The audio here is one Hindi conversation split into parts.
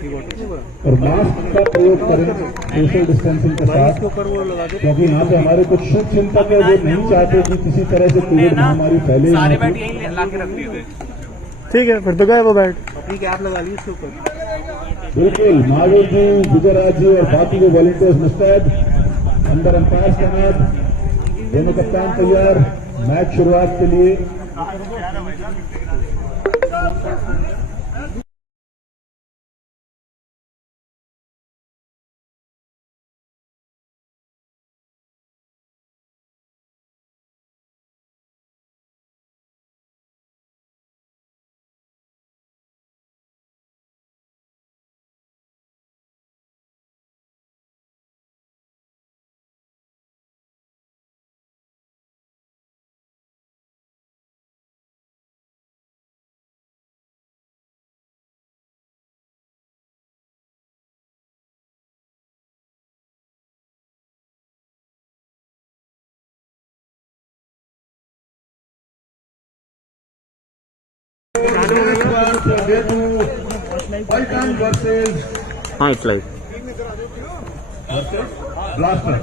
और मास्क का प्रयोग करें सोशल डिस्टेंसिंग के साथ, क्योंकि यहाँ पे हमारे कुछ शुभ चिंतक है वो नहीं चाहते कि किसी तरह से कोविड महामारी फैले। सारे बैट यहीं ला के रख दिए थे। ठीक है, फिर तो गए वो बैट। ठीक है, आप लगा लीजिए इसके ऊपर। बिल्कुल, महावीर जी, गुजरात जी और बाकी के वॉलंटियर्स मुस्तैद, अंदर अंपायर तैनात, दोनों कप्तान तैयार मैच शुरुआत के लिए। हाँ, इट्स लाइव। ब्लास्टर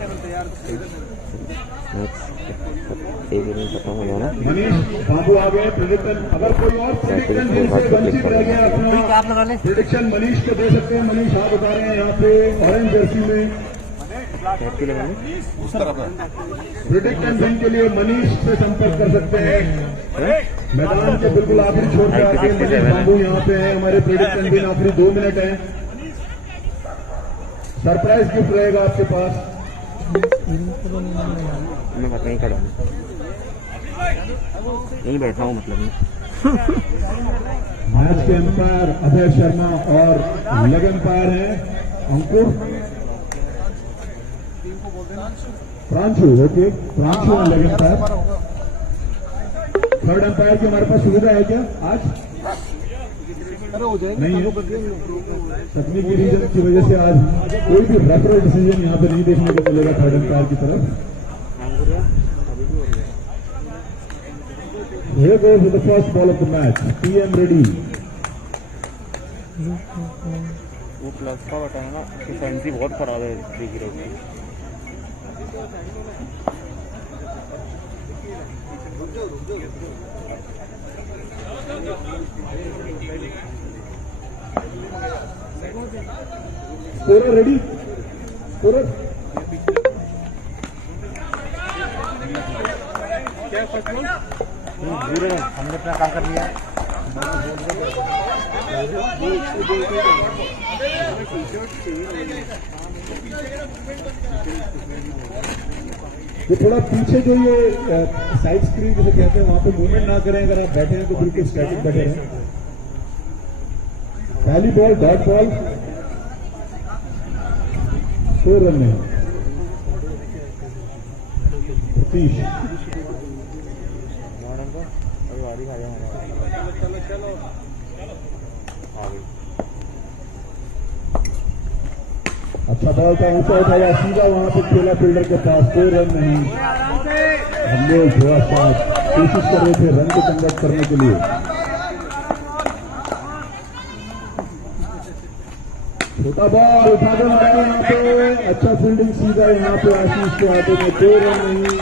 मनीष बाबू आ गए। प्रेडिक्शन, अगर कोई और प्रेडिक्शन जिनसे वंचित रह गया अपना प्रेडिक्शन मनीष को दे सकते हैं। मनीष हाथ उठा रहे हैं यहाँ पे ऑरेंज जर्सी में। प्रेडिक्शन दिन के लिए मनीष से संपर्क कर सकते हैं। मैदान के बिल्कुल आखिरी छोर पे आके मनीष बाबू यहाँ पे हैं। हमारे प्रेडिक्शन दिन आखिरी 2 मिनट है। सरप्राइज गिफ्ट रहेगा आपके पास। मैं पता नहीं खड़ा हूँ, यहीं बैठा हूँ मतलब मैच के अंपायर अभय शर्मा और लेग अंपायर हैं अंकुर प्रांशु। ओके, प्रांशु और लेग अंपायर। थर्ड अंपायर की हमारे पास सुविधा है क्या आज? नहीं है, तकनीकी रीजन की वजह से आज कोई भी रेफरल डिसीजन यहाँ पे नहीं देखने को मिलेगा थर्ड अंपायर की तरफ। Here goes the first ball of the match. PM ready. वो प्लस का बटन है ना, एफिशिएंसी बहुत खराब है देखी रही। Scorer ready? Scorer? हमने अपना काम कर लिया। ये थोड़ा पीछे जो ये साइड स्क्रीन जिसे कहते हैं वहां पे मूवमेंट ना करें। अगर आप बैठे हैं तो बिल्कुल स्टैटिक बैठे रहें। पहली बॉल डॉट बॉल, 4 रन में सतीश। अच्छा बॉल था, ऊंचा उठाया, सीधा वहां पे खेला फील्डर के पास। 4 रन नहीं। हम लोग थोड़ा सा कोशिश कर रहे थे रन को कन्वर्ट करने के लिए। छोटा बॉल उठा के मारा यहाँ पे। अच्छा फील्डिंग, सीधा यहाँ पे आशीष के हाथों में। 2 रन नहीं।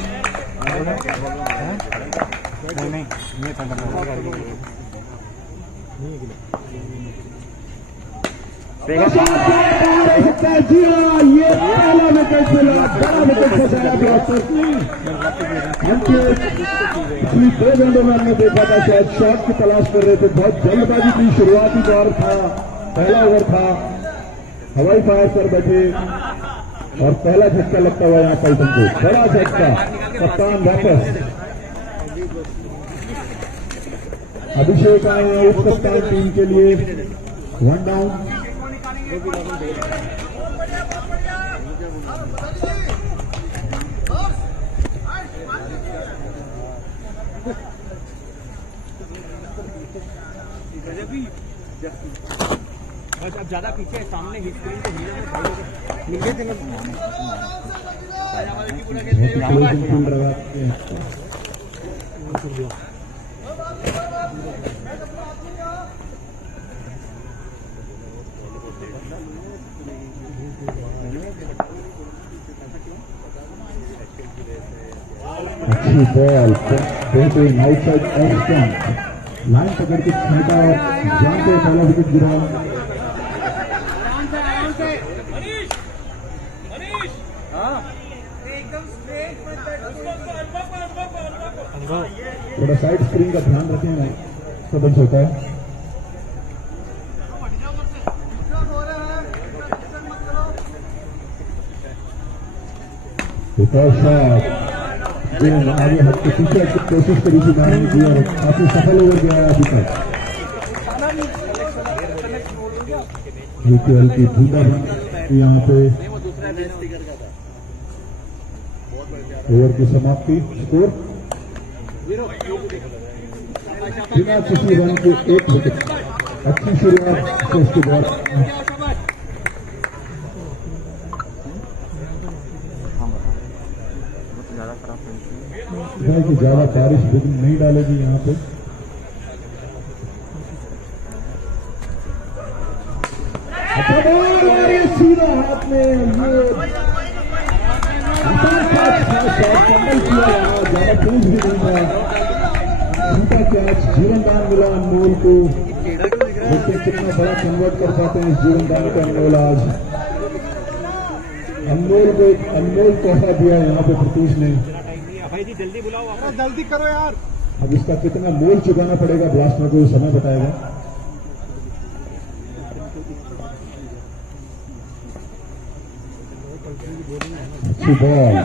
जी हाँ, ये पहला विकेट मिला। बड़ा विकेट फंसाया ब्लास्टर्स ने। हमको पिछली 2 घंटों में हमने देखा था शायद शॉट की तलाश कर रहे थे। बहुत जल्दबाजी की। शुरुआती दौर था, पहला ओवर था, हवाई फायर कर बैठे और पहला झटका लगता हुआ यहाँ पलटन को। बड़ा झटका। कप्तान वापस। अभिषेक आए हैं उप कप्तान टीम के लिए। 1 डाउन। बस अब ज्यादा पीछे सामने हिट स्क्रीन पे मिल गए थे अच्छी बॉल बेहतरीन आउटसाइड ऑफ स्टंप लाइन पकड़ के फेंका और जहां पे पहला विकेट गिरा। थोड़ा साइड स्क्रीन का ध्यान रखें, डिस्टर्बेंस होता है। एक और शॉट जो आगे हट के पीछे हट के कोशिश करी थी मारने की और काफी सफल हो गया अभी तक। हल्की हल्की बूंदा यहाँ पे ओवर की समाप्ति। स्कोर बिना किसी रन के 1 विकेट। अच्छी शुरुआत से उसके बाद कि ज्यादा बारिश बिल्कुल नहीं डालेगी यहाँ पे। अच्छा बॉल और ये सीधा हाथ में ये शॉट कमल किया, ज्यादा तेज भी नहीं था। उनका कैच जीवनदान मिला अनमोल को। देखते कितना बड़ा कन्वर्ट कर पाते हैं इस जीवनदान को अनमोल। आज अनमोल को एक अनमोल तोहफा दिया यहाँ पे प्रतीश ने। भाई जी जल्दी बुलाओ, आप जल्दी करो यार। अब इसका कितना मोल चुकाना पड़ेगा ब्लास्टर को समय बताएगा। अच्छी बॉल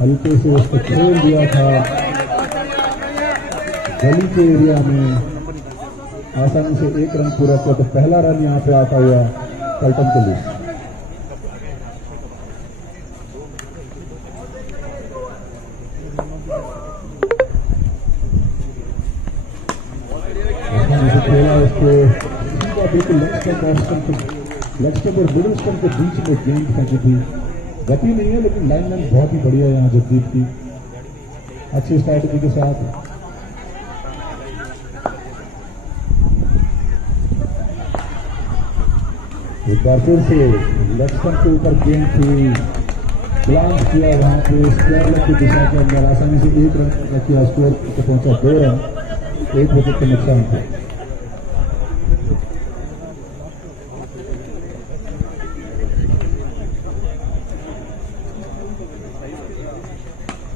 हल्के से उसको खेल दिया था गली के एरिया में, आसानी से 1 रन पूरा किया। तो पहला रन यहाँ पे आता हुआ पल्टन के लिए। खेला उसको सीधा बिल्कुल लेग स्टंप और मिडिल स्टंप के बीच में गेंद फेंकी थी। गति नहीं है लेकिन लाइन बहुत ही बढ़िया है यहाँ जगदीप की, अच्छी स्ट्रैटेजी के साथ। एक बार फिर से लेग स्टंप के ऊपर गेंद थी, ब्लांच किया वहां पे स्क्वायर लेग की दिशा के अंदर, आसानी से 1 रन किया। स्कोर पे पहुंचा 2 रन, 1 विकेट के नुकसान थे।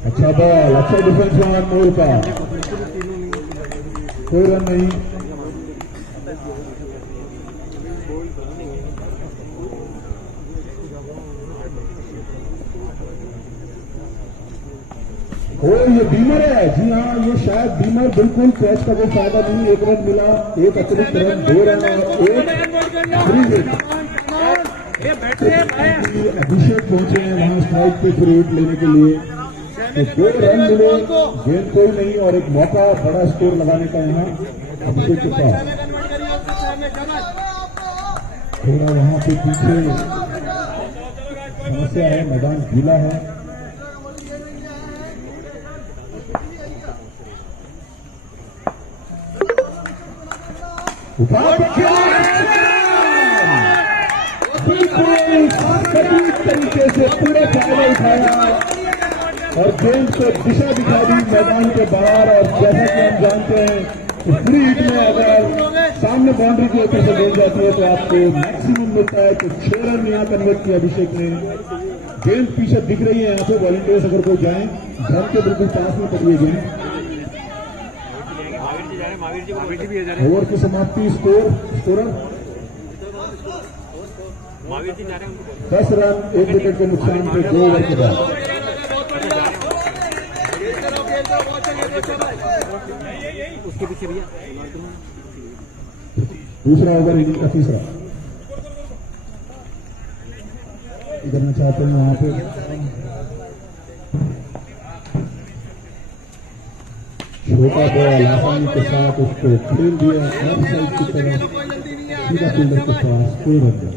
अच्छा बॉल, अच्छा डिफेंस हुआ अनमोल का, कोई रन नहीं। ये बीमर है, जी हाँ ये शायद बीमर। बिल्कुल कैच का कोई फायदा नहीं, 1 रन मिला, 1 अतिरिक्त रन, 2 रन और 1 फ्री हिट। अभिषेक पहुंचे हैं वहां स्ट्राइक पे फ्री हिट लेने के लिए। तो 2 रन मिले, गेंद कोई नहीं और एक मौका बड़ा स्कोर लगाने का यहाँ अभिषेक के पास। थोड़ा वहां पे पीछे समस्या है, मैदान गीला है। बिल्कुल सटीक तरीके से पूरे फायदा उठाया और गेंद को दिशा दिखा दी मैदान के बाहर। और जैसा कि हम जानते हैं कि फ्री हिट में अगर सामने बाउंड्री के ऊपर से गेंद जाती है तो आपको मैक्सिमम मिलता है। तो 6 रन यहाँ कन्वर्ट किया अभिषेक ने। गेंद पीछे दिख रही है यहाँ पे, वॉलंटियर्स अगर कोई जाए घर के बिल्कुल पास में पड़ी है गेंद। ओवर की समाप्ति। स्कोरर 10 रन, 1 विकेट के नुकसान पे 2 ओवर के बाद। उसके पीछे भैया दूसरा ओवर इनिंग का तीसरा करना चाहते हैं वहां पे। छोटा बॉल आसानी के साथ उसको खेल दिया ऑफ साइड की तरफ, सीधा फील्डर के पास, कोई रन नहीं।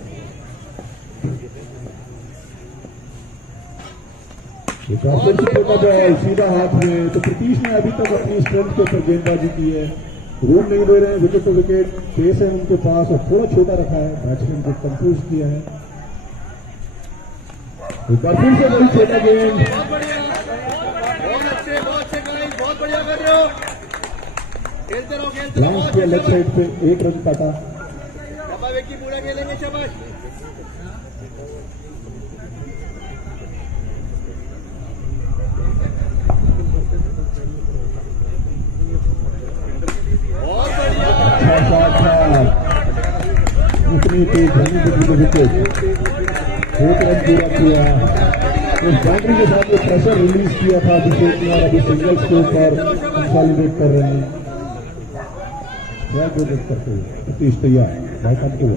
फिर से छोटा बॉल सीधा हाथ में। तो प्रतीश ने अभी तक अपनी स्ट्रेंथ के ऊपर गेंदबाजी की है, रूल नहीं दे रहे हैं, विकेट टू विकेट पेस है उनके पास और थोड़ा छोटा रखा है, बैट्समैन को कंफ्यूज किया है। एक बार फिर से वही छोटा गेंद लॉन्च किया लेफ्ट साइड पे, 1 रन काटा। पूरा खेलेंगे शाबाश। अच्छा शॉट था, इतनी तेज धोनी विकेट, 1 रन पूरा किया। उस बाउंड्री के साथ ये प्रेशर रिलीज किया था अभिषेक ने, और अभी सिंगल्स के ऊपर कंसोलिडेट कर रहे हैं। क्या गोल करते हुए सतीश तैयार भाई कम को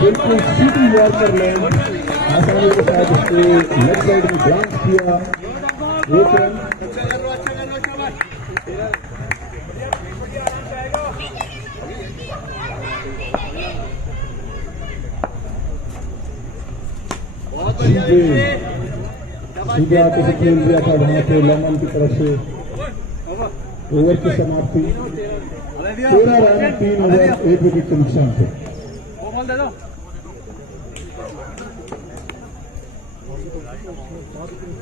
बिल्कुल सीधी वॉर्कर लैंड, आसानी के साथ उसके लेफ्ट साइड में ग्लांस किया, 1 रन। सीधे आके से खेल दिया था वहां पे लेमन की तरफ से। ओवर की समाप्ति 13 रन 3 ओवर 1 विकेट के नुकसान थे।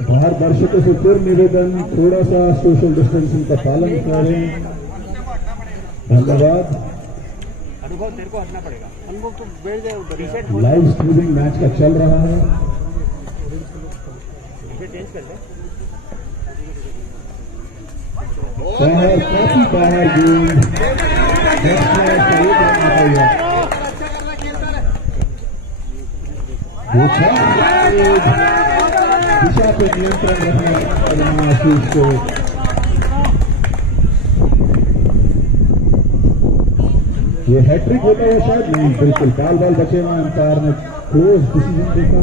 बाहर दर्शकों से फिर निवेदन, थोड़ा सा सोशल डिस्टेंसिंग का पालन करें। धन्यवाद। अनुभव तेरे को हटना पड़ेगा, अनुभव तो बैठ जाए उधर। लाइव स्ट्रीमिंग मैच का चल रहा है। चेंज कर ले। बाहर काफी बाहर गेंद, दिशा पे नियंत्रण रखना आशीष को। ये हैट्रिक होता है शायद नहीं, बिल्कुल बाल बचे हुए। अंपायर ने क्लोज डिसीजन देखा,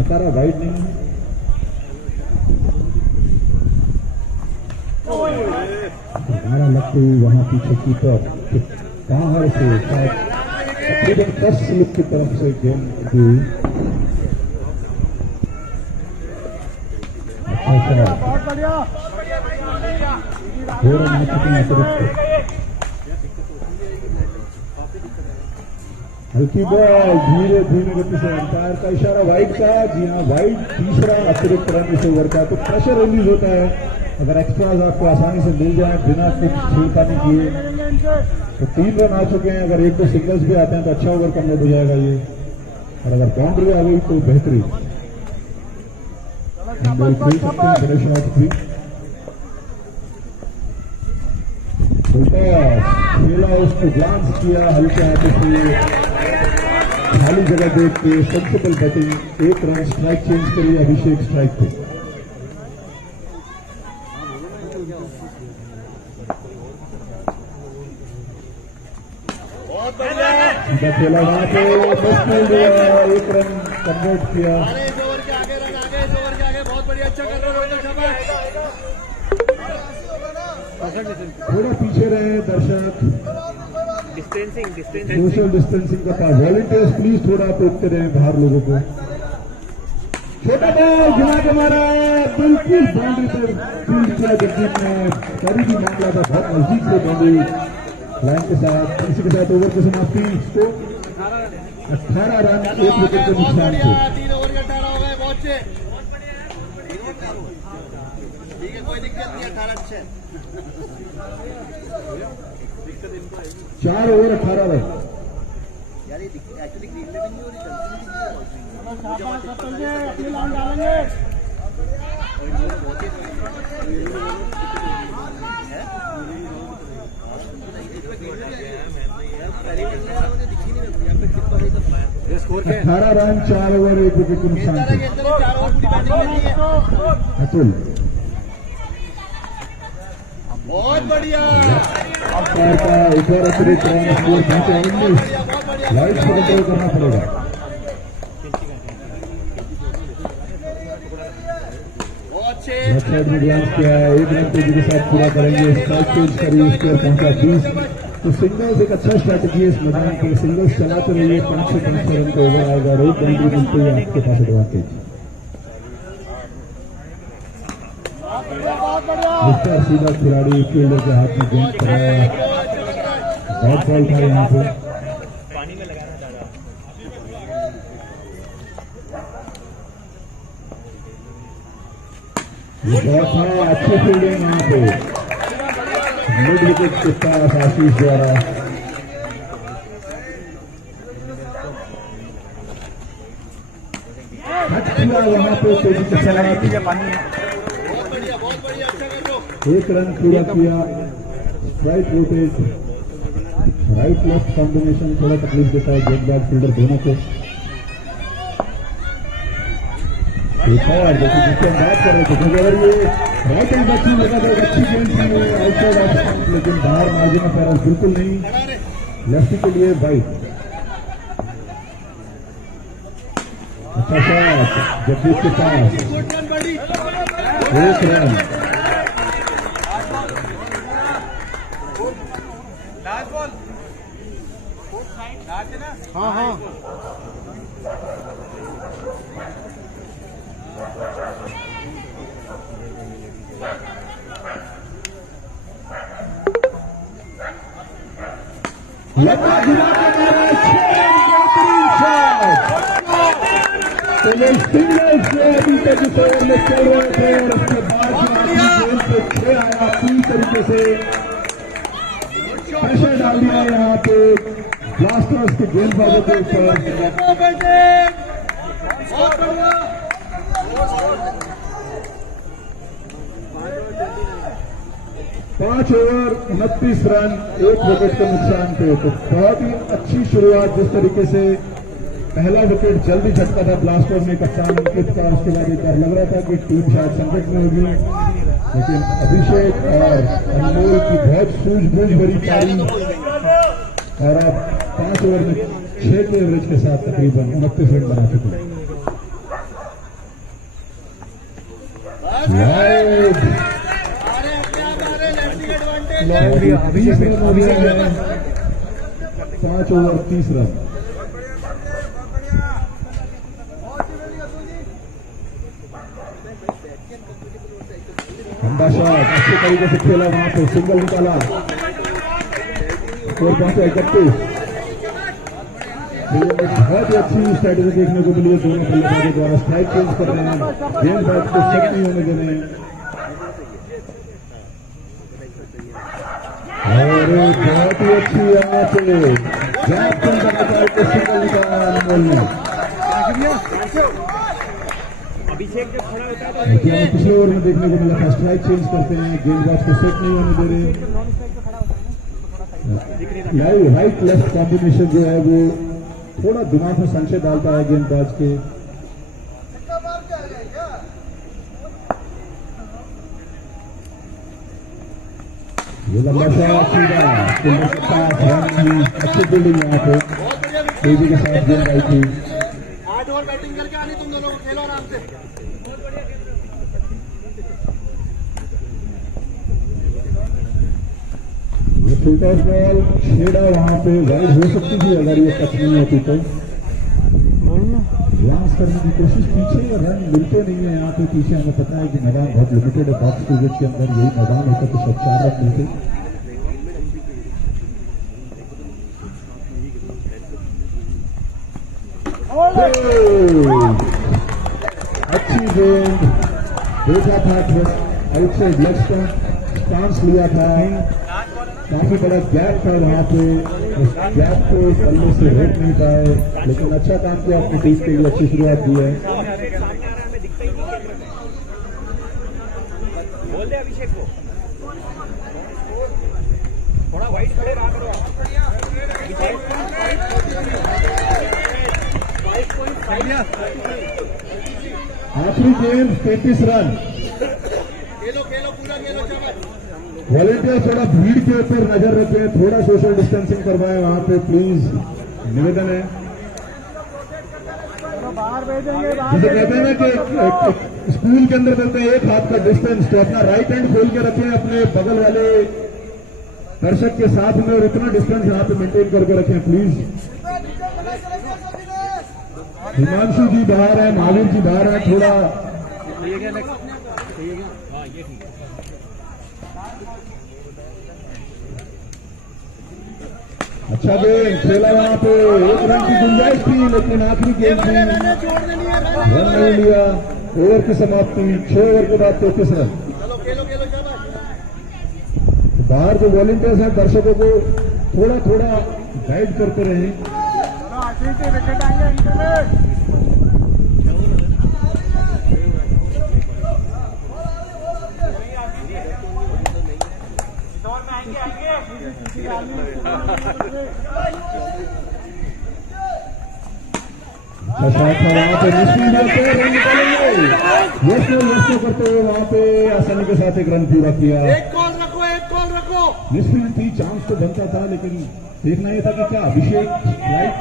नकारा वाइड नहीं है। हमारा लगती वहां पीछे कीपर बाहर से तकरीबन 10 स्लिप की तरफ से गेंद दी। अच्छा 2 रन आ चुके हैं अतिरिक्त। हल्की बॉल, धीरे धीरे गति से। अंपायर का इशारा वाइड का, जी हाँ वाइड, तीसरा अतिरिक्त रन इस ओवर का। तो प्रेशर रिलीज होता है अगर एक्स्ट्राज आपको आसानी से मिल जाए बिना कुछ छेड़खानी किए। तो 3 रन आ चुके हैं, अगर 1-2 सिंगल्स भी आते हैं तो अच्छा ओवर कन्वर्ट हो जाएगा ये, और अगर बाउंड्री आ गई तो बेहतरीन। बॉल खेल सकते हैं, बड़े शॉट भी खेला, उसको ग्लांस किया हल्के हाथों से, खाली जगह देख के sensible batting. 1 run, strike change करिए, अभिषेक स्ट्राइक पे। सीधा खेला वहां पे, बस खेल दिया, 1 रन कन्वर्ट किया। इस ओवर के आगे रन आ गए, इस ओवर के आगे बहुत बढ़िया, अच्छा कर रहे हो शाबाश। थोड़ा पीछे रहे दर्शक, डिस्टेंसिंग सोशल डिस्टेंसिंग का पास। वॉलंटियर्स प्लीज थोड़ा टोकते रहे बाहर लोगों को। छोटा बॉल घुमा के मारा, बिल्कुल बाउंड्री पर फील्ड किया जगदीप ने। करीबी मामला था, बहुत नजदीक से बाउंड्री लाइन के साथ। इसी के साथ ओवर की समाप्ति। स्कोर 18 रन 1 विकेट के नुकसान से। 3 ओवर के 18 हो गए, बहुत अच्छे, ठीक है, कोई दिक्कत नहीं, 18 अच्छे। 4 ओवर 18 रन। यार ये एक्चुअली ग्रीन में भी नहीं हो रही, स्कोर 18 रन 4 ओवर 1 विकेट के नुकसान से। अतुल बहुत बढ़िया, अंपायर का एक और अतिरिक्त रन, स्कोर 19। लाइट्स को कंट्रोल करना पड़ेगा। लेफ्ट साइड में ग्लांस किया है, 1 रन तेजी के साथ पूरा करेंगे। स्ट्राइक चेंज करिए, स्कोर पहुंचा 20। तो सिंगल्स एक अच्छा स्ट्रैटेजी है इस मैदान के। सिंगल्स चलाते रहिए, 5 से 5 रन का ओवर आएगा, और 1 बाउंड्री मिलते ही आपके पास एडवांटेज। मिस्टर सीधा खिलाड़ी फील्डर के हाथ में गेंद कराया, बहुत बॉल था यहाँ पे। बहुत अच्छी फील्डिंग यहाँ पे मिड विकेट के पास आशीष द्वारा। किया वहां पे तेजी के साथ 1 रन पूरा किया। Strike rotate right left combination थोड़ा तकलीफ देता है गेंदबाज फील्डर दोनों को। और जैसे जिससे हम बात कर रहे थे क्योंकि अगर ये राइट हैंड बैट्समैन लगा तो अच्छी गेंद थी आउटसाइड ऑफ स्टंप, लेकिन बाहर मार्जिन ऑफ एरर बिल्कुल नहीं, लेफ्टी के लिए वाइड। अच्छा शॉट जगदीश के पास 1 रन। हाँ हाँ लंबा गिरा के तो ये सिंगल से अभी तक इस ओवर में चल रहे थे और उसके बाद गेंद पे 6 आया। पूरी तरीके से प्रेशर डाल दिया यहाँ पे ब्लास्टर्स के गेंदबाजों के ऊपर। 5 ओवर 29 रन 1 विकेट के नुकसान पे। तो बहुत ही अच्छी शुरुआत, जिस तरीके से पहला विकेट जल्दी झटका था ब्लास्टर्स ने कप्तान अंकित का, उसके बाद एक बार लग रहा था कि टीम शायद संकट में होगी, लेकिन अभिषेक और अनमोल की बहुत सूझबूझ भरी पारी और अब 5 ओवर में 6 के एवरेज के साथ तकरीबन 29 रन बना चुके हैं। 5 ओवर 30 रन। लंबा शॉट अच्छे तरीके से खेला, वहां पर सिंगल निकाला, स्कोर पहुंचा 31। बहुत ही अच्छी स्ट्रैटेजी देखने को मिली है दोनों बल्लेबाजों द्वारा। स्ट्राइक चेंज कर रहे हैं, गेंदबाज को सेट नहीं होने दे रहे हैं और बहुत ही अच्छी यहाँ पे गैप के अंदर निकाल के सिंगल निकाला अनमोल ने। अभिषेक जब खड़ा होता है देखिए हमें पिछले ओवर में देखने को मिला था, स्ट्राइक चेंज करते हैं, गेंदबाज को सेट नहीं होने दे रहे। राइट लेफ्ट कॉम्बिनेशन जो है वो थोड़ा दिमाग में संशय डालता है गेंदबाज के। ये लंबा शॉट सीधा फील्डर के पास, अच्छी फील्डिंग यहाँ पे तेजी के साथ गेंद आई थी। 8 ओवर बैटिंग करके आनी तुम दोनों को, खेलो आराम से। ये फुल टॉस बॉल छेड़ा वहां पे वाइड हो सकती थी अगर ये टच नहीं होती तो। ग्लांस करने की कोशिश, पीछे रन मिलते नहीं है यहाँ पे। पीछे हमें पता है कि मैदान बहुत लिमिटेड है, बॉक्स क्रिकेट के अंदर यही मैदान होता तो सब 4 रन मिलते। अच्छी गेंद देखा था, आउटसाइड लेग स्टांस लिया था, काफी बड़ा गैप था वहां पे, उस गैप को बल्ले से रोक नहीं पाए, लेकिन अच्छा काम किया अपनी टीम के लिए, अच्छी शुरुआत दी है। बोल दे अभिषेक को थोड़ा वाइट खड़े रहा करो। आखिरी गेंद 33 रन। वॉलेंटियर थोड़ा भीड़ के ऊपर नजर रखें, थोड़ा सोशल डिस्टेंसिंग करवाएं वहां पे प्लीज, निवेदन है। जैसे कहते हैं ना कि स्कूल के अंदर चलते हैं 1 हाथ का डिस्टेंस, तो अपना राइट हैंड खोल के रखें अपने बगल वाले दर्शक के साथ में, और इतना डिस्टेंस यहाँ पे मेंटेन करके रखें प्लीज। हिमांशु जी बाहर है, महावीर जी बाहर है, थोड़ा अच्छा गेंद खेला वहां पे, 1 रन की गुंजाइश थी लेकिन आखिरी गेंद थी, रन नहीं लिया। ओवर की समाप्ति 6 ओवर के बाद 33 रन। बाहर जो वॉलंटियर्स हैं दर्शकों को थोड़ा थोड़ा गाइड करते रहे। वहां पे निस्फील्ड होते रन निकालेंगे। यश करते हुए वहां पे आसानी के साथ एक रन पूरा किया। एक कॉल रखो। निस्फील्ड थी, चांस तो बनता था, लेकिन देखना यह था कि क्या अभिषेक राइट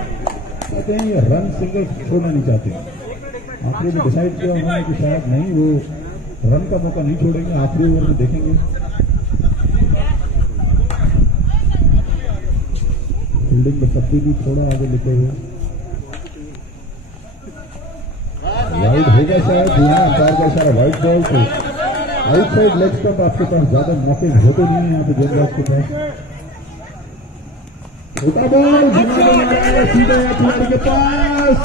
कहते हैं ये रन सिंगल छोड़ना नहीं चाहते। आखिरी में डिसाइड किया उन्होंने कि शायद नहीं, वो रन का मौका नहीं छोड़ेंगे, आखिरी ओवर में देखेंगे। फील्डिंग में सब्सिडी थोड़ा आगे लेते हुए वाइड होगा शायद, यहाँ अंपायर का इशारा वाइड बॉल को आउटसाइड लेग स्टंप। आपके पास ज्यादा मौके होते नहीं है यहाँ पे गेंदबाज के पास। छोटा बॉल सीधे खिलाड़ी के पास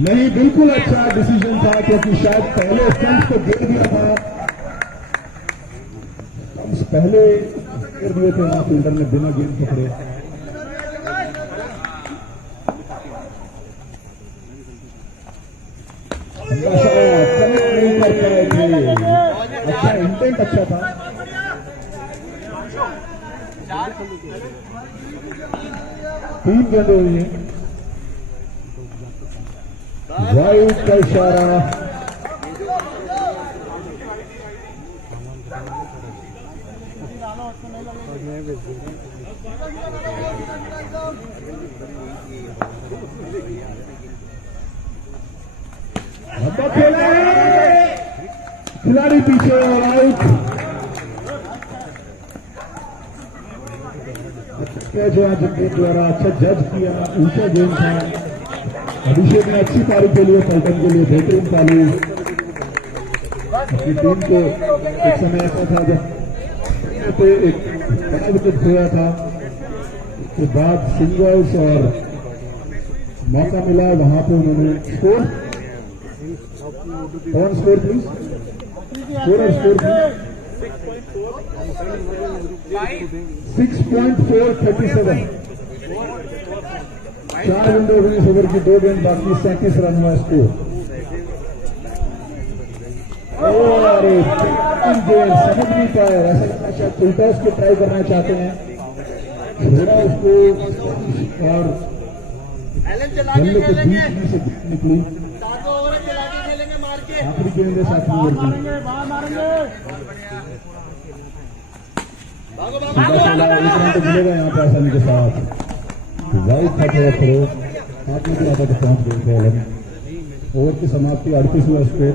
नहीं। बिल्कुल अच्छा डिसीजन था, क्योंकि शायद पहले स्टंप्स को गिर दिया था। स्टंप्स पहले गिर दिए थे वहां फील्डर ने बिना गेंद पकड़े। नहीं कर पाए थे। अच्छा इंटेंट अच्छा था। 3 गेंदें हुई हैं। वाइड का इशारा। खिलाड़ी पीछे और आउट। कैच आज गेंद द्वारा अच्छा जज किया, ऊंचा गेंद था। अभिषेक ने अच्छी पारी के लिए, पलटन के लिए बेहतरीन पारी। अपनी टीम को एक समय ऐसा था जब एक बड़ा विकेट खोया था, उसके बाद सिंगल्स और मौका मिला, वहां पे उन्होंने स्कोर कौन स्कोर प्लीज स्कोर 6.437। 4 गेंदें हुई इस ओवर की, 2 गेंद बाकी, 37 रन हुआ स्कोर। अरे गेंद समझ नहीं पाए, ऐसा लगता शायद उल्टा उसको ट्राई करना चाहते हैं, थोड़ा उसको और बल्ले के बीच में से निकली। आखिरी गेंद है साथ में एक रन तो मिलेगा यहाँ पे आसानी के साथ। वाइड था थोड़ा थ्रो, हाथ में भी आता तो पहुंच गए थे। ओवर की समाप्ति 38 हुआ स्कोर।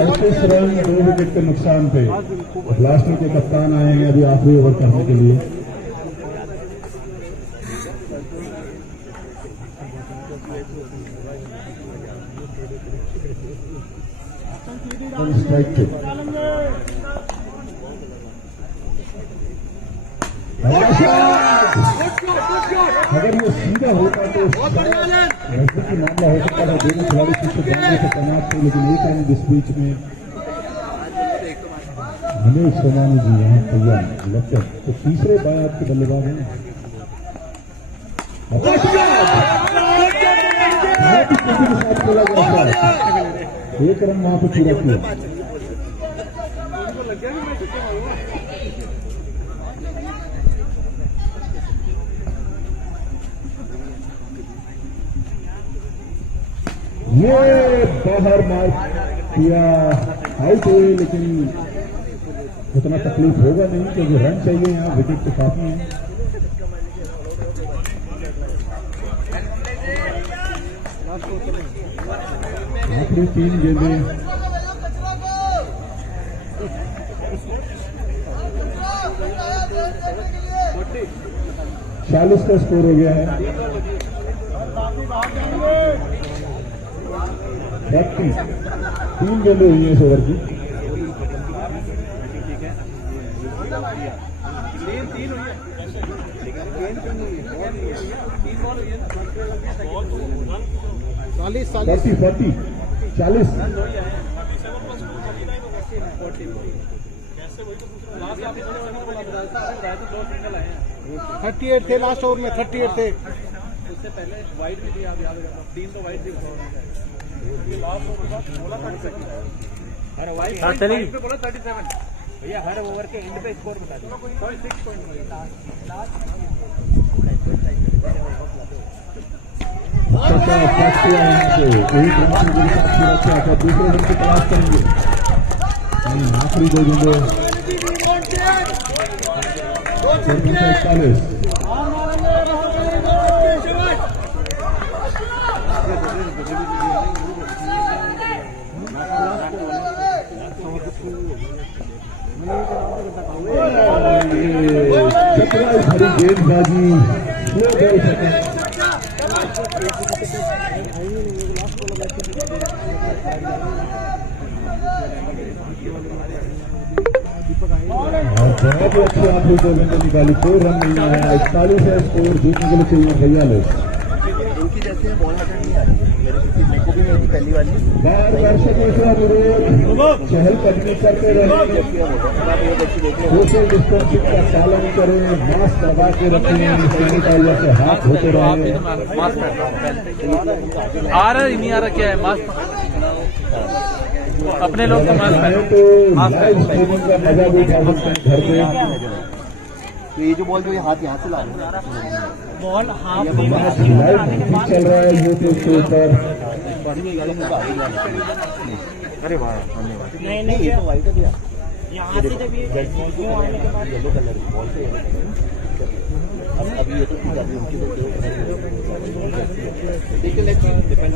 38 रन 2 विकेट के नुकसान पे। ब्लास्टर के कप्तान आएंगे अभी आखिरी ओवर करने के लिए। स्ट्राइक थे। अगर वो सीधा होता तो नजदीक की मामला हो सकता था, दोनों खिलाड़ी पीछे जाने से तैनात थे, लेकिन एक रन इस बीच में मनोज सोमानी जी यहाँ तैयार लेफ्टर, तो तीसरे बायात के बल्लेबाज हैं। के साथ खेला गया, एक रन वहां पर पूरा किया। ये बाहर मार किया, आउट हुए, लेकिन उतना तकलीफ होगा नहीं क्योंकि रन चाहिए यहाँ, विकेट तो काफी है। आखिरी 3 गेंदें। चालीस का स्कोर हो गया है। 3 गेंदें हुई हैं इस ओवर की। 40 40 38 थे लास्ट ओवर में 38 थे उससे पहले वाइड भी थी, आप याद रखना 3 तो वाइड भी हर वाइड पे बोला 37 भैया, हर ओवर के एंड पे स्कोर बता दो 6 पॉइंट छक्का फंस गया इनको। एक रन की मेरे साथ सुरक्षा था, दूसरे रन की तलाश करेंगे। आखिरी 2 गेंदे 41। चतुराई भरी गेंदबाजी, स्लो बॉल सेकंड। बहुत ही अच्छी आखिरी 2 गेंदें निकाली, कोई रन नहीं आया। 41 है स्कोर, जीतने के लिए चाहिए 42। उनकी जैसे बॉल हटन नहीं आ रही है, मेरे को भी नहीं थी पहली वाली। बार दर्शकों से अनुरोध, चहलकदमी करते रहे, सोशल डिस्टेंसिंग का पालन करें, मास्क लगा के रखें, सैनिटाइजर से हाथ धोते रहें। आ रहा है नहीं आ रहा, क्या है मास्क? अपने लोग तो मास्क चाहे तो लाइव स्ट्रीमिंग का मजा भी उठा सकते हैं घर पे। तो ये जो बॉल जो ये हाथ यहाँ से ला रहे हैं बॉल हाफ मैच लाइव चल रहा है यूट्यूब के ऊपर। अरे वाह धन्यवाद। नहीं ये तो वाइट है भैया, यहाँ से जब ये क्यों आने के बाद येलो कलर बॉल से येलो कलर। अभी ये तो ठीक है, अभी उनकी तो देखिए लेट्स डिपेंड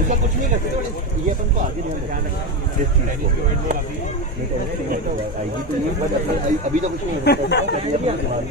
इसका कुछ नहीं करते, ये अपन को आगे ध्यान रखना है इस चीज को। आएगी तो ये बट अभी तो कुछ नहीं है।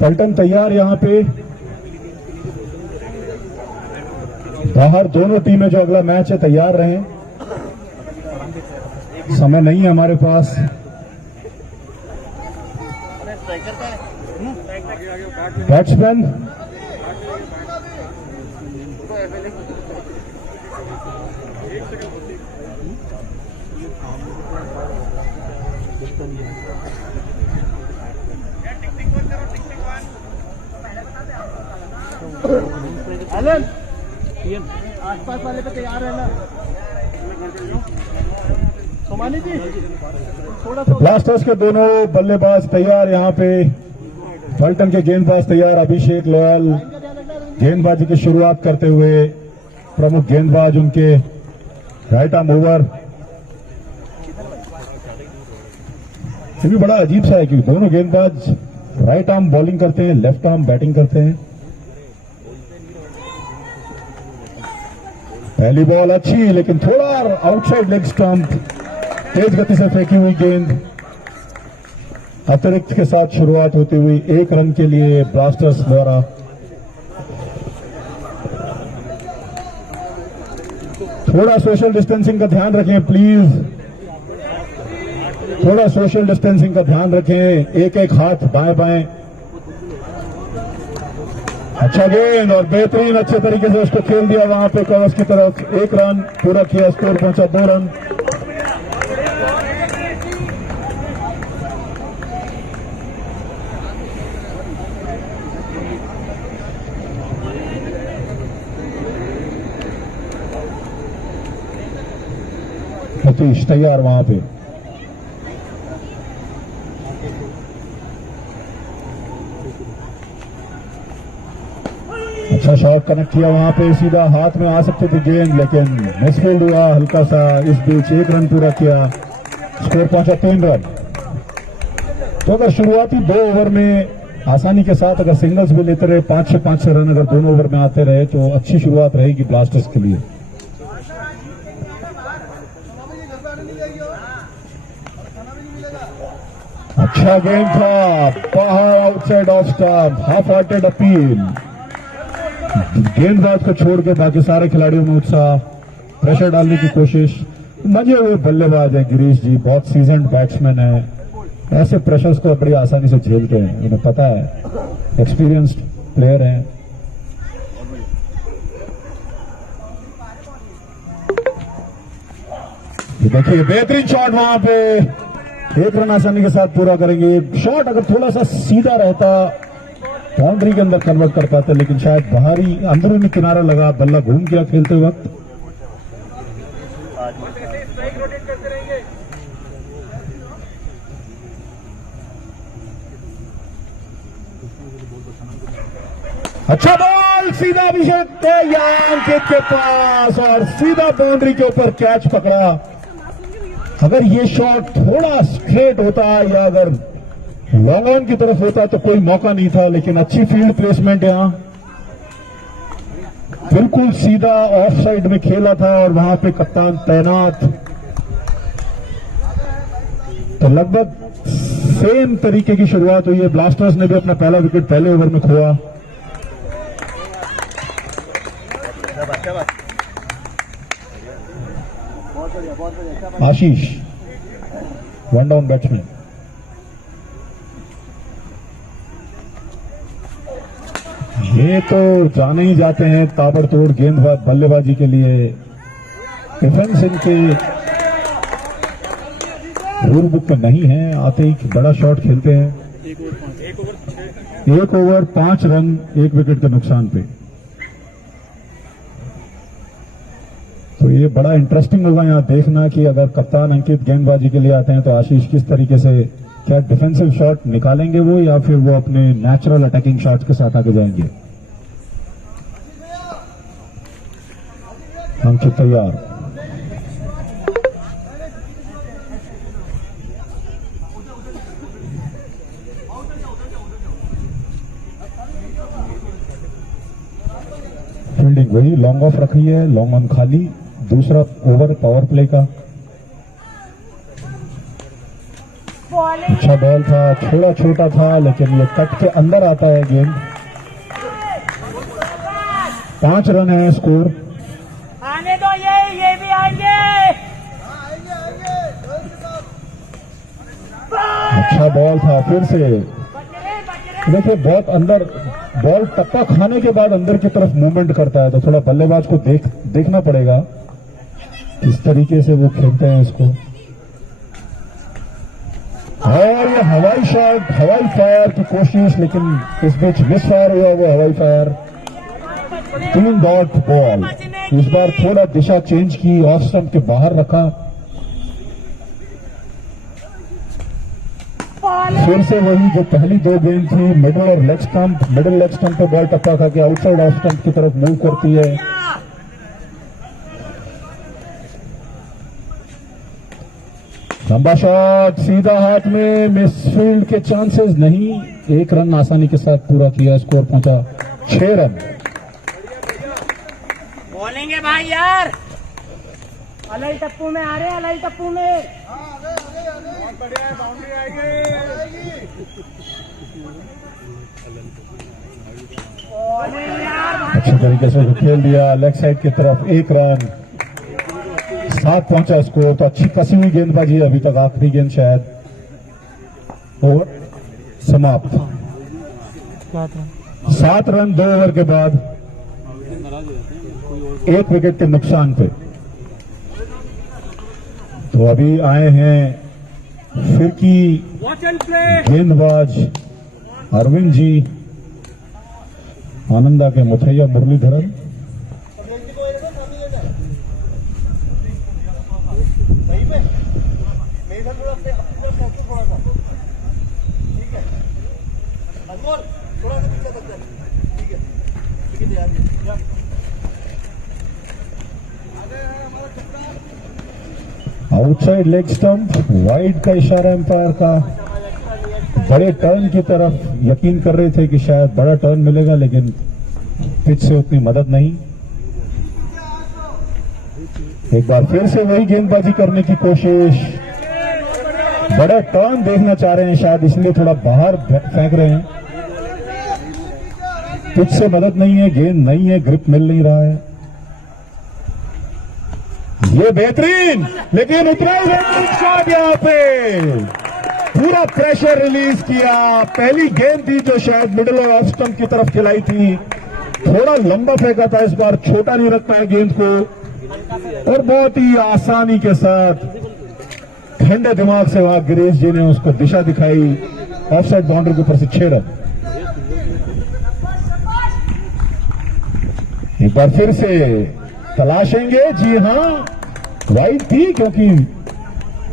फल्टन तैयार यहां पे। बाहर दोनों टीमें जो अगला मैच है तैयार रहें, समय नहीं है हमारे पास। बैट्समैन एलन आसपास वाले पे तैयार है ना सोमानी जी, थोड़ा सा ब्लास्टर्स के दोनों बल्लेबाज तैयार यहां पे। फल्टन के गेंदबाज तैयार, अभिषेक लोयल गेंदबाजी की शुरुआत करते हुए। प्रमुख गेंदबाज उनके राइट आर्म ओवर। ये भी बड़ा अजीब सा है क्योंकि दोनों गेंदबाज राइट आर्म बॉलिंग करते हैं, लेफ्ट आर्म बैटिंग करते हैं। पहली बॉल अच्छी, लेकिन थोड़ा आउटसाइड लेग स्टंप, तेज गति से फेंकी हुई गेंद। अतिरिक्त के साथ शुरुआत होती हुई 1 रन के लिए ब्लास्टर्स द्वारा। थोड़ा सोशल डिस्टेंसिंग का ध्यान रखें प्लीज, थोड़ा सोशल डिस्टेंसिंग का ध्यान रखें। एक हाथ बाएं बाएं। अच्छा गेंद और बेहतरीन अच्छे तरीके से उसको खेल दिया वहां पे कवर्स की तरफ। 1 रन पूरा किया, स्कोर पहुंचा 2 रन। सतीश तैयार वहां पे। अच्छा शॉट कनेक्ट किया वहां पे, सीधा हाथ में आ सकती थी गेंद, लेकिन मिसफील्ड हुआ हल्का सा। इस बीच 1 रन पूरा किया, स्कोर पहुंचा 3 रन। तो अगर शुरुआती 2 ओवर में आसानी के साथ अगर सिंगल्स भी लेते रहे, 5 से रन अगर दोनों ओवर में आते रहे, तो अच्छी शुरुआत रहेगी ब्लास्टर्स के लिए। अच्छा गेंद था, बाहर outside off stump, half hearted appeal. गेंदबाज को छोड़ के बाकी सारे खिलाड़ियों में उत्साह, प्रेशर डालने की कोशिश। मजे हुए बल्लेबाज है गिरीश जी, बहुत सीजन्ड बैट्समैन है, ऐसे प्रेशर्स को बड़ी आसानी से झेलते हैं, उन्हें पता है, एक्सपीरियंस्ड प्लेयर हैं। देखिए बेहतरीन शॉट वहां पे, 1 रन आसानी के साथ पूरा करेंगे। शॉट अगर थोड़ा सा सीधा रहता बाउंड्री के अंदर कन्वर्ट कर पाते, लेकिन शायद बाहरी अंदरूनी किनारा लगा, बल्ला घूम गया खेलते वक्त। अच्छा बॉल, सीधा अभिषेक के पास और सीधा बाउंड्री के ऊपर कैच पकड़ा। अगर ये शॉट थोड़ा स्ट्रेट होता या अगर लॉन्ग ऑन की तरफ होता तो कोई मौका नहीं था, लेकिन अच्छी फील्ड प्लेसमेंट यहां, बिल्कुल सीधा ऑफ साइड में खेला था और वहां पे कप्तान तैनात। तो लगभग सेम तरीके की शुरुआत हुई है। ब्लास्टर्स ने भी अपना पहला विकेट पहले ओवर में खोआ। आशीष 1 डाउन बैट्समैन। ये तो जाने ही जाते हैं ताबड़तोड़ गेंदबाज बल्लेबाजी के लिए। डिफेंस इनके रूल बुक में नहीं है, आते ही बड़ा शॉट खेलते हैं। 1 ओवर 5 रन 1 विकेट के नुकसान पे। तो ये बड़ा इंटरेस्टिंग होगा यहाँ देखना कि अगर कप्तान अंकित गेंदबाजी के लिए आते हैं तो आशीष किस तरीके से, क्या डिफेंसिव शॉट निकालेंगे वो या फिर वो अपने नेचुरल अटैकिंग शॉट्स के साथ आगे जाएंगे। अंकित तैयार। फील्डिंग वही लॉन्ग ऑफ रखी है, लॉन्ग ऑन खाली। दूसरा ओवर पावर प्ले का। अच्छा बॉल था, थोड़ा छोटा था लेकिन ये कट के अंदर आता है गेंद। 5 रन है स्कोर। आने दो, ये भी आएंगे। अच्छा बॉल था फिर से। देखिए बहुत अंदर, बॉल टप्पा खाने के बाद अंदर की तरफ मूवमेंट करता है, तो थोड़ा बल्लेबाज को देखना पड़ेगा किस तरीके से वो खेलते हैं इसको। और ये हवाई शॉट, हवाई फायर की कोशिश, लेकिन इस बीच मिस फायर हुआ वो हवाई फायर। 3 dot ball. इस बार थोड़ा दिशा चेंज की, ऑफ स्टंप के बाहर रखा। फिर से वही जो पहली 2 गेंद थी, मिडिल और leg stump. Middle leg stump पे बॉल टप्पा खा के आउटसाइड ऑफ स्टंप की तरफ मूव करती है। लंबा शॉट सीधा हाथ में, मिसफील्ड के चांसेस नहीं। 1 रन आसानी के साथ पूरा किया, स्कोर पहुंचा 6 रन। बोलेंगे भाई यार। अलाई टप्पू में आ रहे हैं, अलाई टप्पू में। अच्छे तरीके से खेल दिया लेग साइड की तरफ। 1 रन, 7 पहुंचा स्कोर। तो अच्छी कसी हुई गेंदबाजी है अभी तक। आखिरी गेंद शायद ओवर समाप्त। 7 रन 2 ओवर के बाद 1 विकेट के नुकसान पे। तो अभी आए हैं फिर की गेंदबाज अरविंद जी, आनंदा के Muthiah Muralitharan. Outside leg stump, wide का इशारा एम्पायर का। बड़े टर्न की तरफ यकीन कर रहे थे कि शायद बड़ा टर्न मिलेगा, लेकिन पिच से उतनी मदद नहीं। एक बार फिर से वही गेंदबाजी करने की कोशिश। बड़ा टर्न देखना चाह रहे हैं शायद, इसलिए थोड़ा बाहर फेंक रहे हैं। पिच से मदद नहीं है, गेंद नहीं है, ग्रिप मिल नहीं रहा है। ये बेहतरीन, लेकिन उतना ही शॉट यहाँ पे पूरा प्रेशर रिलीज किया। पहली गेंद थी जो शायद मिडिल और ऑफ स्टंप की तरफ खिलाई थी, थोड़ा लंबा फेंका था। इस बार छोटा नहीं रखता है गेंद को, और बहुत ही आसानी के साथ ठंडे दिमाग से वहां गिरीश जी ने उसको दिशा दिखाई। ऑफसाइड बाउंड्री के ऊपर से 6 रन। एक बार फिर से तलाशेंगे। जी हां, वाइड थी क्योंकि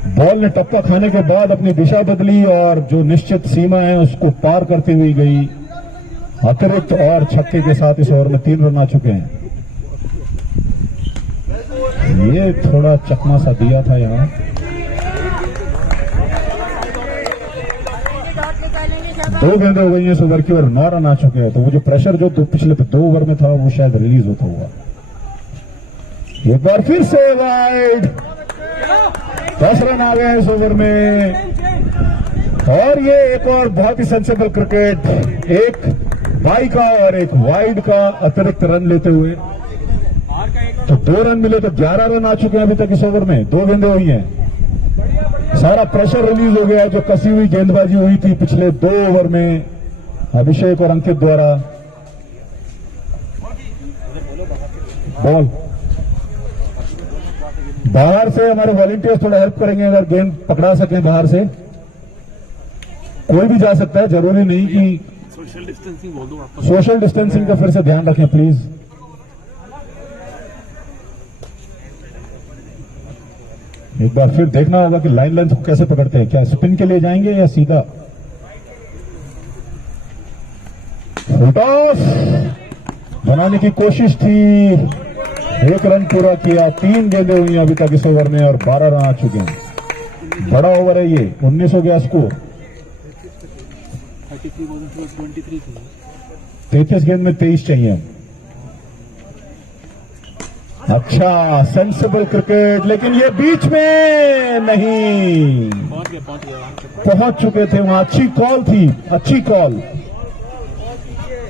बॉल ने टप्पा खाने के बाद अपनी दिशा बदली और जो निश्चित सीमा है उसको पार करती हुई गई। अतिरिक्त और छक्के के साथ इस ओवर में 3 रन आ चुके हैं। ये थोड़ा चकमा सा दिया था यहां। दो गेंदें हो गई हैं इस ओवर की और 9 रन आ चुके हैं। तो वो जो प्रेशर जो पिछले 2 ओवर में था वो शायद रिलीज होता हुआ। एक बार फिर से वाइड, 10 रन आ गए इस ओवर में। और ये एक और बहुत ही सेंसेबल क्रिकेट, एक बाई का और एक वाइड का अतिरिक्त रन लेते हुए। तो 2 रन मिले तो 11 रन आ चुके हैं अभी तक इस ओवर में। 2 गेंदें हुई हैं, सारा प्रेशर रिलीज हो गया जो कसी हुई गेंदबाजी हुई थी पिछले 2 ओवर में अभिषेक और अंकित द्वारा। बॉल बाहर से हमारे वॉलंटियर्स थोड़ा हेल्प करेंगे, अगर गेंद पकड़ा सकें बाहर से। कोई भी जा सकता है, जरूरी नहीं कि सोशल डिस्टेंसिंग बोल दो। सोशल डिस्टेंसिंग का फिर से ध्यान रखें प्लीज। एक बार फिर देखना होगा कि लाइन लेंथ को कैसे पकड़ते हैं, क्या स्पिन के लिए जाएंगे या सीधा। फुल टॉस बनाने की कोशिश थी, 1 रन पूरा किया। 3 गेंदें हुई अभी तक इस ओवर में और 12 रन आ चुके हैं। बड़ा ओवर है ये, 19 हो गया स्कोर। 33 गेंद में 23 चाहिए। अच्छा सेंसिबल क्रिकेट, लेकिन ये बीच में नहीं, पहुंच चुके थे वहां। अच्छी कॉल थी, अच्छी कॉल।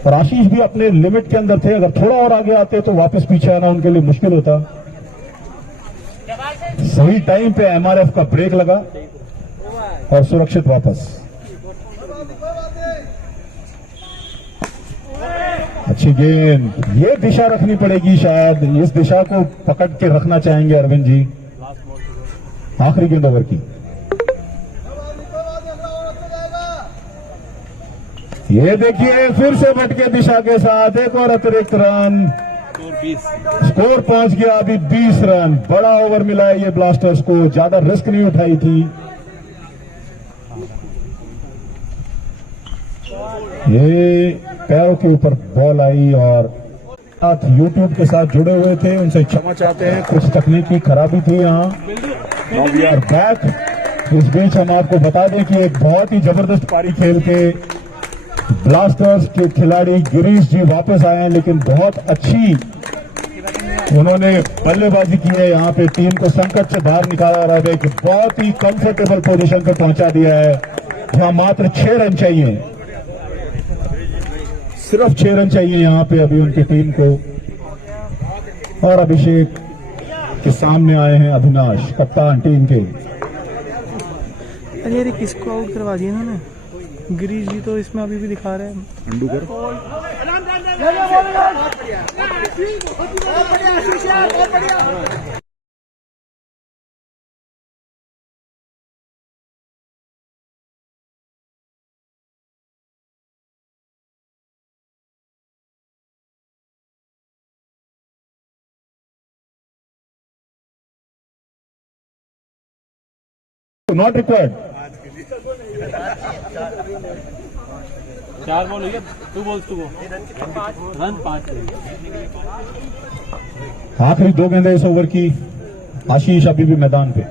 और आशीष भी अपने लिमिट के अंदर थे, अगर थोड़ा और आगे आते तो वापस पीछे आना उनके लिए मुश्किल होता। सही टाइम पे एमआरएफ का ब्रेक लगा और सुरक्षित वापस। अच्छी गेंद, ये दिशा रखनी पड़ेगी शायद, इस दिशा को पकड़ के रखना चाहेंगे अरविंद जी। आखिरी गेंद ओवर की। ये देखिए फिर से भटके दिशा के साथ एक और अतिरिक्त रन, स्कोर पहुंच गया अभी 20 रन। बड़ा ओवर मिला है ये ब्लास्टर्स को, ज्यादा रिस्क नहीं उठाई थी। ये पैरों के ऊपर बॉल आई और साथ यूट्यूब के साथ जुड़े हुए थे, उनसे क्षमा चाहते हैं, कुछ तकनीकी खराबी थी यहाँ। Now we are back. इस बीच हम आपको बता दें कि एक बहुत ही जबरदस्त पारी खेल के ब्लास्टर्स के खिलाड़ी गिरीश जी वापस आए हैं, लेकिन बहुत अच्छी उन्होंने बल्लेबाजी की है। यहाँ पे टीम को संकट से बाहर निकाला और अब एक बहुत ही कंफर्टेबल पोजीशन पर पहुंचा दिया है, जहां मात्र 6 रन चाहिए, सिर्फ 6 रन चाहिए यहाँ पे अभी उनकी टीम को। और अभिषेक के सामने आए हैं अविनाश, कप्तान टीम के। अरे अरे किसको आउट करवा दिया इन्होंने? गिरीश जी तो इसमें अभी भी दिखा रहे हैं। अंडूकर नॉट रिक्वायर्ड। 4 बॉल हुई, 2 balls to go, रन 5। आखिरी 2 गेंदें इस ओवर की। आशीष अभी भी मैदान पे।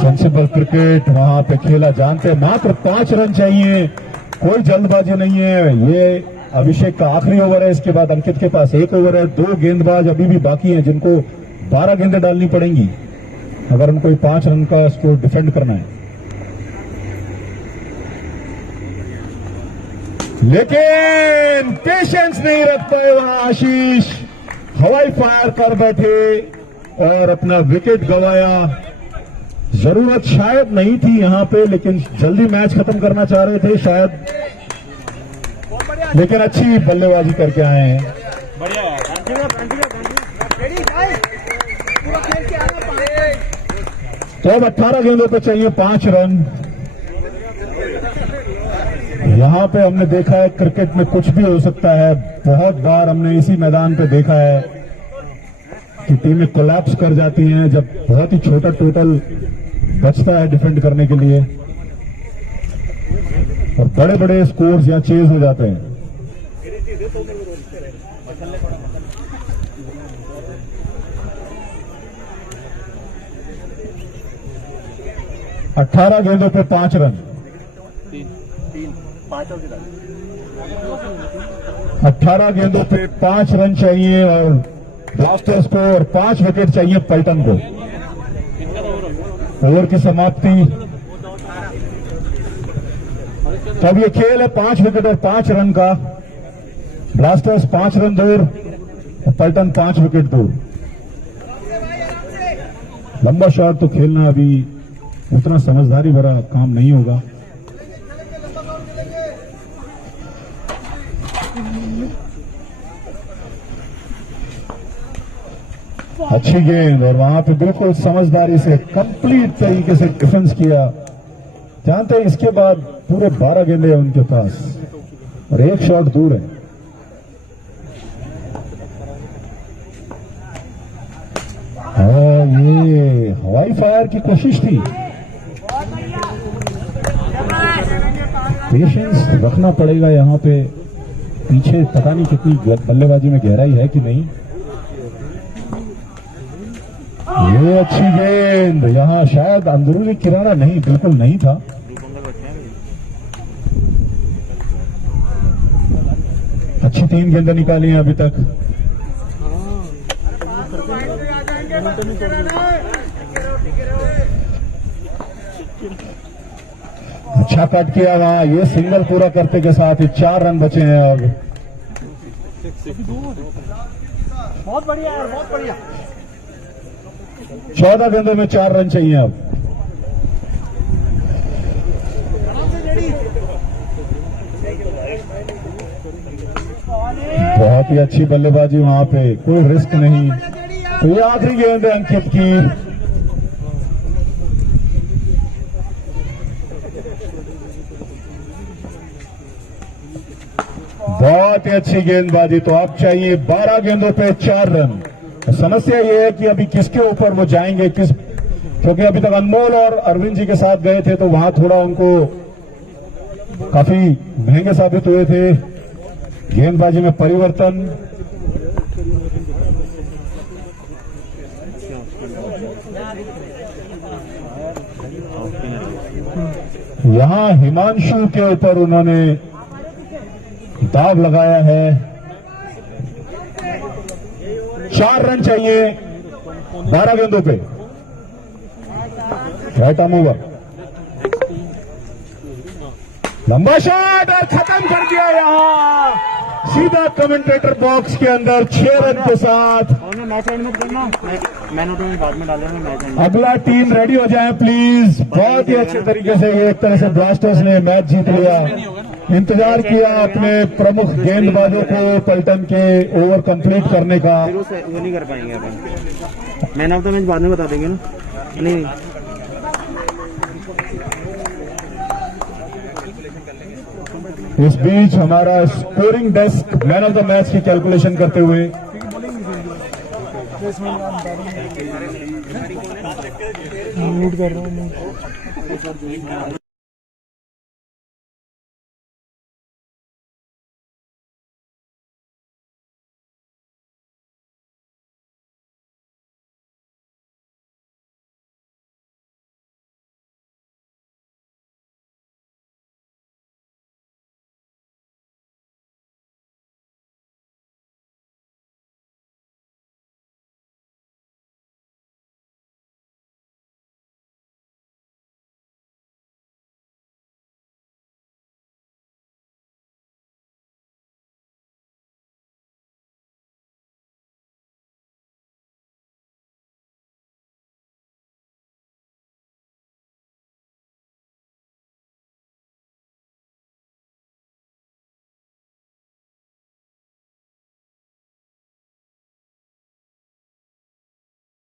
सेंसिबल क्रिकेट वहां पे खेला जानते हैं। मात्र 5 रन चाहिए, कोई जल्दबाजी नहीं है। ये अभिषेक का आखिरी ओवर है, इसके बाद अंकित के पास 1 ओवर है। 2 गेंदबाज अभी भी बाकी हैं जिनको 12 गेंदें डालनी पड़ेंगी अगर उनको 5 रन का स्कोर डिफेंड करना है। लेकिन पेशेंस नहीं रख पाए वहां आशीष, हवाई फायर कर बैठे और अपना विकेट गंवाया। जरूरत शायद नहीं थी यहां पे, लेकिन जल्दी मैच खत्म करना चाह रहे थे शायद, लेकिन अच्छी बल्लेबाजी करके आए हैं। तो अब 18 गेंदों पे चाहिए 5 रन। यहां पे हमने देखा है क्रिकेट में कुछ भी हो सकता है। बहुत बार हमने इसी मैदान पे देखा है कि टीमें कोलैप्स कर जाती हैं जब बहुत ही छोटा टोटल बचता है डिफेंड करने के लिए, और बड़े बड़े स्कोर्स यहां चेज हो जाते हैं। अठारह गेंदों पे 5 रन। 18 गेंदों पे 5 रन चाहिए और ब्लास्टर्स को, और 5 विकेट चाहिए पल्टन को। ओवर की समाप्ति। तब ये खेल है 5 विकेट और 5 रन का। ब्लास्टर्स 5 रन दूर और पल्टन 5 विकेट दूर। लंबा शॉट तो खेलना अभी उतना समझदारी भरा काम नहीं होगा। अच्छी गेंद, और वहां पे बिल्कुल समझदारी से कंप्लीट तरीके से डिफेंस किया। जानते हैं इसके बाद पूरे 12 गेंदे हैं उनके पास और 1 शॉट दूर है। ये हवाई फायर की कोशिश थी। पेशेंस रखना पड़ेगा यहाँ पे। पीछे पता नहीं कितनी बल्लेबाजी में गहराई है कि नहीं। ये अच्छी गेंद, यहाँ शायद अंदरूनी किनारा नहीं, बिल्कुल नहीं था। 3 गेंदें निकाली हैं अभी तक। अच्छा कट किया वहां, ये सिंगल पूरा करते के साथ ही 4 रन बचे हैं अब। बहुत बढ़िया यार, बहुत बढ़िया। 14 गेंदों में 4 रन चाहिए अब। बहुत ही अच्छी बल्लेबाजी वहां पे, कोई रिस्क नहीं। तो ये आखिरी गेंद है अंकित की। बहुत ही अच्छी गेंदबाजी। तो अब चाहिए 12 गेंदों पे 4 रन। समस्या ये है कि अभी किसके ऊपर वो जाएंगे, क्योंकि अभी तक अनमोल और अरविंद जी के साथ गए थे तो वहां थोड़ा उनको काफी महंगे साबित हुए थे। गेंदबाजी में परिवर्तन। यहां हिमांशु के ऊपर उन्होंने दाव लगाया है। 4 रन चाहिए 12 गेंदों पे। राइट आर्म ओवर, लंबा शॉट और खत्म कर दिया यहां सीधा कमेंटेटर बॉक्स के अंदर 6 रन के साथ। मैच एंड मत करना, मैन ऑफ द मैच बाद में डालेंगे। मैच एंड अगला टीम रेडी हो जाए प्लीज। बहुत ही अच्छे तरीके से ये एक तरह से ब्लास्टर्स ने मैच जीत लिया। इंतजार किया अपने प्रमुख गेंदबाजों को पलटन के ओवर कंप्लीट करने का। वो नहीं कर पाएंगे अपन। मैन ऑफ द मैच बाद में बता देंगे ना। नहीं इस बीच हमारा scoring desk man of the match की कैलकुलेशन करते हुए म्यूट कर रहा हूँ।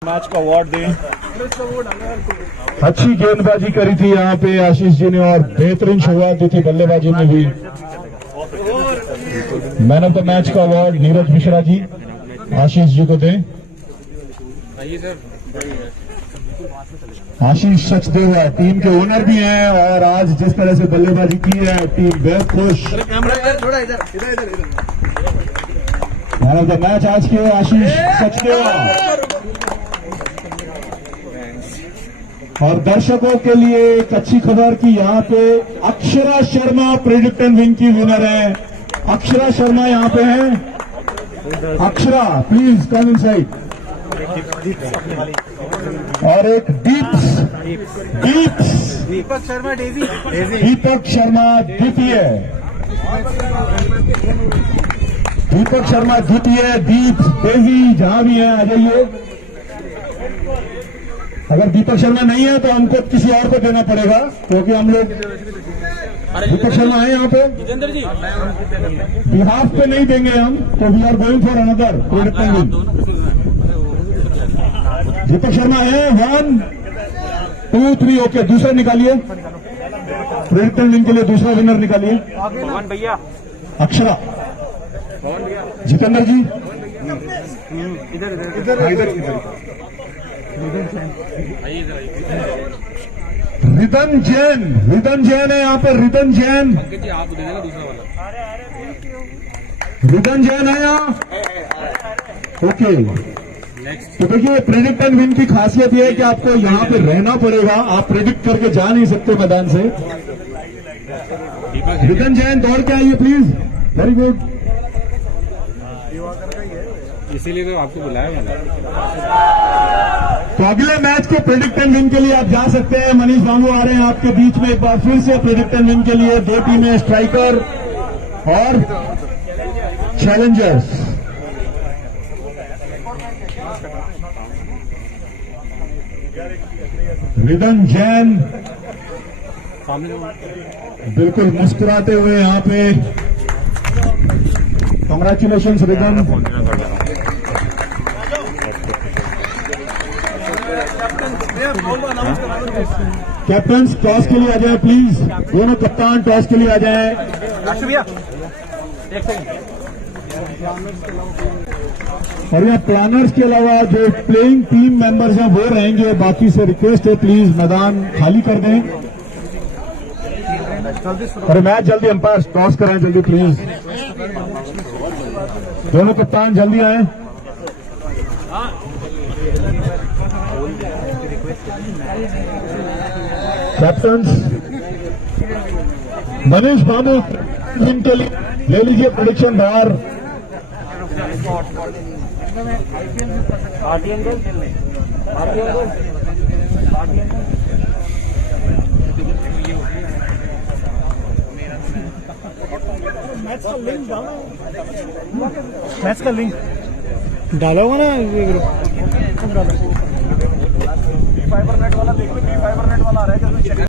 मैच का अवार्ड दें। अच्छी गेंदबाजी करी थी यहाँ पे आशीष जी ने और बेहतरीन शुरुआत दी थी बल्लेबाजी में भी। मैन ऑफ द मैच का अवार्ड नीरज मिश्रा जी आशीष जी को दें। आशीष सचदेवा टीम के ओनर भी हैं और आज जिस तरह से बल्लेबाजी की है टीम बेहद खुश। मैन ऑफ द मैच आज के आशीष सचदेवा। और दर्शकों के लिए एक अच्छी खबर कि यहाँ पे Akshara Sharma predict and win की विनर है। अक्षरा शर्मा यहाँ पे हैं। Akshara please come inside. और एक दीपक शर्मा डेजी। दीपक शर्मा द्वितीय। दीपक शर्मा द्वितीय। दीप डेजी जहां भी है आ जाइए। अगर दीपक शर्मा नहीं है तो हमको किसी और को देना पड़ेगा क्योंकि हम लोग दीपक शर्मा है यहाँ पे जितेंद्र जी बिहाफ पे नहीं देंगे हम, तो we are going for another predicting. Deepak Sharma है 1 2 3 ओके। दूसरा निकालिए प्रेडिक्टिंग विन के लिए, दूसरा विनर निकालिए। पवन भैया अक्षरा जितेंद्र जी इधर रिदन जैन है यहाँ पे। रिदन जैन आप दे देना दूसरा वाला। रिदन जैन है यहाँ। ओके तो देखिए प्रेडिक्ट एंड विन की खासियत यह है कि आपको यहाँ पे रहना पड़ेगा, आप प्रेडिक्ट करके जा नहीं सकते मैदान से। रिदन जैन दौड़ के आइए प्लीज। Very good. इसीलिए तो आपको बुलाया मैंने। तो अगले मैच के प्रेडिक्ट एंड विन के लिए आप जा सकते हैं। मनीष बाबू आ रहे हैं आपके बीच में एक बार फिर से प्रेडिक्ट एंड विन के लिए। दो टीमें स्ट्राइकर और चैलेंजर्स। रिदम जैन बिल्कुल मुस्कुराते हुए यहाँ पे। Congratulation rhythm. कैप्टन टॉस के लिए आ जाए प्लीज। दोनों कप्तान टॉस के लिए आ जाए। और यहाँ प्लानर्स के अलावा जो प्लेइंग टीम मेंबर्स हैं वो रहेंगे। बाकी से रिक्वेस्ट है प्लीज मैदान खाली कर दें। और मैच जल्दी अंपायर टॉस कराएं जल्दी प्लीज। दोनों कप्तान जल्दी आए। कैप्टन्स मनीष बाबू इनके लिए ले लीजिए प्रेडिक्शन बाहर। मैच का लिंक डाला होगा ना ग्रुप। फाइबर नेट वाला देखो, फाइबर नेट वाला आ रहा है।